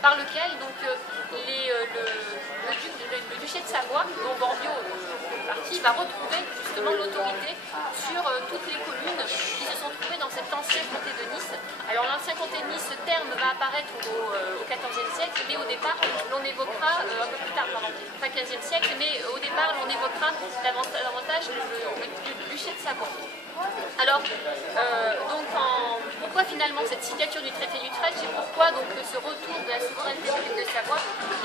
par lequel donc, le duché de Savoie, dont Bormio fait partie, va retrouver justement l'autorité sur toutes les communes qui se sont trouvées dans cet ancien comté de Nice. Alors l'ancien comté de Nice, ce terme va apparaître au XIVe siècle, mais au départ l'on évoquera, un peu plus tard, pardon, pas XVe siècle, mais au départ l'on évoquera davantage le duché de Savoie. Alors, pourquoi finalement cette signature du traité d'Utrecht et pourquoi donc ce retour de la souveraineté publique de Savoie?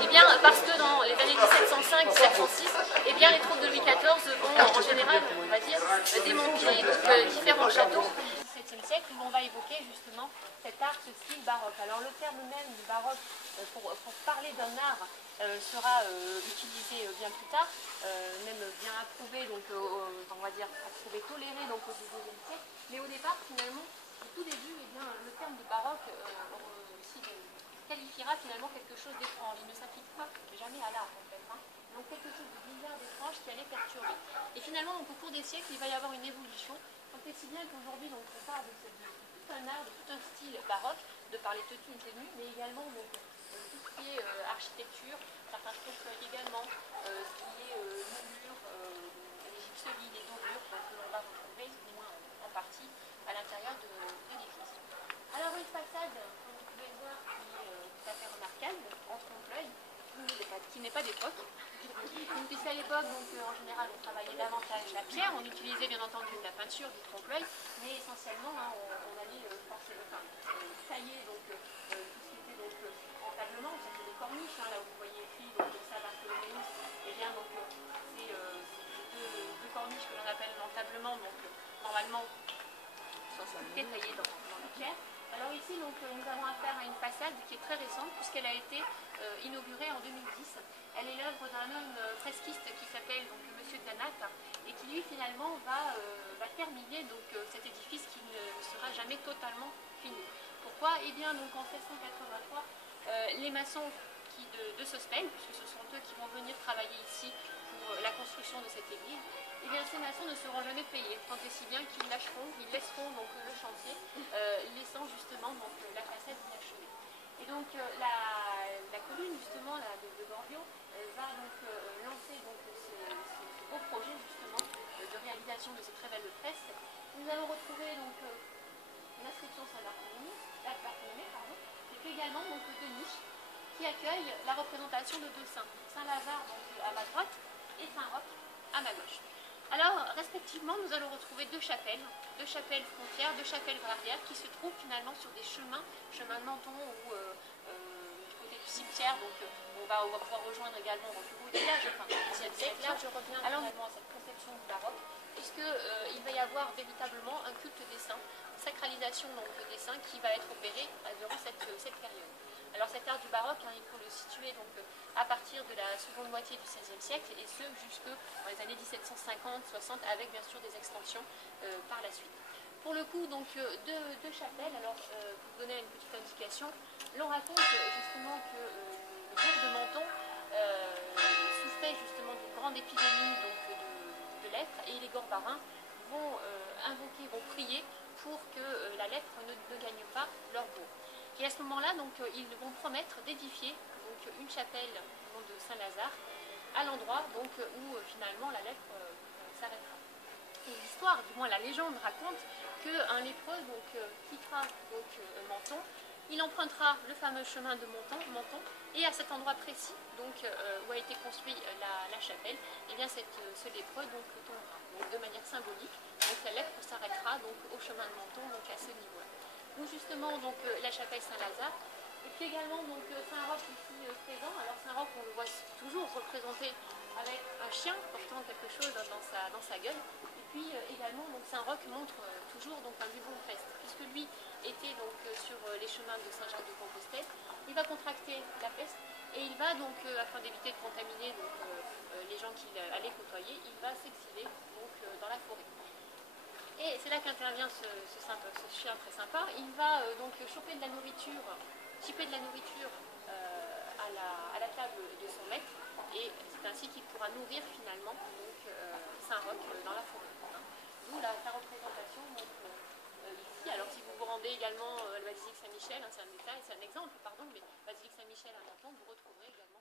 Eh bien, parce que dans les années 1705-1706, eh bien, les troupes de Louis XIV vont en général, on va dire, démanteler différents châteaux du XVIIe siècle où on va évoquer justement cet art, ce style baroque. Alors, le terme même du baroque, pour parler d'un art, sera utilisé bien plus tard, même bien approuvé, donc on va dire approuvé, toléré donc au XIXe siècle, mais au départ finalement, au tout début, eh bien, le terme de baroque qualifiera finalement quelque chose d'étrange. Il ne s'applique pas jamais à l'art en fait, hein. Donc quelque chose de bizarre, d'étrange qui allait perturber. Et finalement, donc, au cours des siècles, il va y avoir une évolution, tant et si bien qu'aujourd'hui on parle de tout un art, de tout un style baroque, de par les tenues, mais également donc, tout ce qui est architecture, certains fauteuils également, ce qui est moulure, les gypseries, les dorures, que l'on va retrouver, du moins en partie, à l'intérieur de l'édifice. Alors une façade, comme vous pouvez le voir, qui est tout à fait remarquable, en trompe-l'œil, qui n'est pas d'époque. Puisqu'à l'époque, en général, on travaillait davantage la pierre, on utilisait bien entendu de la peinture, du trompe-l'œil, mais essentiellement, hein, on allait tailler donc, tout ce qui était donc, entablement, c'était des corniches, hein, là où vous voyez écrit Saint-Bartholoméus, et bien donc c'est deux corniches que l'on appelle l'entablement, donc normalement sont sculptées, taillées dans la pierre. Alors ici, donc, nous avons affaire à une façade qui est très récente puisqu'elle a été inaugurée en 2010. Elle est l'œuvre d'un homme fresquiste qui s'appelle donc Monsieur Danat et qui lui finalement va terminer donc, cet édifice qui ne sera jamais totalement fini. Pourquoi? Eh bien donc en 1683, les maçons de Sospel, puisque ce sont eux qui vont venir travailler ici pour la construction de cette église, eh bien, ces maçons ne seront jamais payés, tant et si bien qu'ils laisseront donc, le chantier, laissant justement donc, la façade inachevée. Et donc la commune justement de Bormio va donc lancer donc, ce beau projet justement de réalisation de ces très belles fresques. Nous allons retrouver donc l'inscription Saint-Barthélemy, et puis également donc, deux niches qui accueillent la représentation de deux saints, Saint-Lazare donc, à ma droite et Saint-Roch à ma gauche. Alors, respectivement, nous allons retrouver deux chapelles frontières, deux chapelles barrières qui se trouvent finalement sur des chemins de Menton ou du côté du cimetière, donc on va pouvoir rejoindre également le beau village, enfin, du XIe siècle. Là, je reviens finalement à cette conception du baroque, puisqu'il va y avoir véritablement un culte des saints, une sacralisation donc, des saints qui va être opérée durant cette période. Alors cet art du baroque, hein, il faut le situer donc, à partir de la seconde moitié du XVIe siècle et ce jusque dans les années 1750-60 avec bien sûr des extensions par la suite. Pour le coup, donc, deux chapelles, alors pour vous donner une petite indication, l'on raconte justement que le bourg de Menton souffrait justement d'une grande épidémie donc, de lèpre et les Gorbarins vont prier pour que la lèpre ne gagne pas leur bourg. Et à ce moment-là, ils vont promettre d'édifier une chapelle au nom de Saint-Lazare à l'endroit où finalement la lèpre s'arrêtera. Et l'histoire, du moins la légende, raconte qu'un lépreux quittera Menton, il empruntera le fameux chemin de Menton et à cet endroit précis où a été construite la chapelle, et bien ce lépreux tombera. Donc, de manière symbolique, la lèpre s'arrêtera au chemin de Menton à ce niveau-là. Nous justement la chapelle Saint-Lazare, et puis également Saint-Roch ici présent. Alors Saint-Roch on le voit toujours représenté avec un chien portant quelque chose dans sa gueule. Et puis également Saint-Roch montre toujours un buffon peste, puisque lui était sur les chemins de Saint-Jacques-de-Compostelle. Il va contracter la peste et il va afin d'éviter de contaminer les gens qu'il allait côtoyer, il va s'exiler dans la forêt. Et c'est là qu'intervient ce chien très sympa. Il va chipper de la nourriture à la table de son maître, et c'est ainsi qu'il pourra nourrir finalement Saint-Roch dans la forêt. D'où la représentation ici. Alors si vous vous rendez également basilique Saint-Michel, hein, c'est un détail, c'est un exemple, pardon, mais basilique Saint-Michel à Menton, vous retrouverez également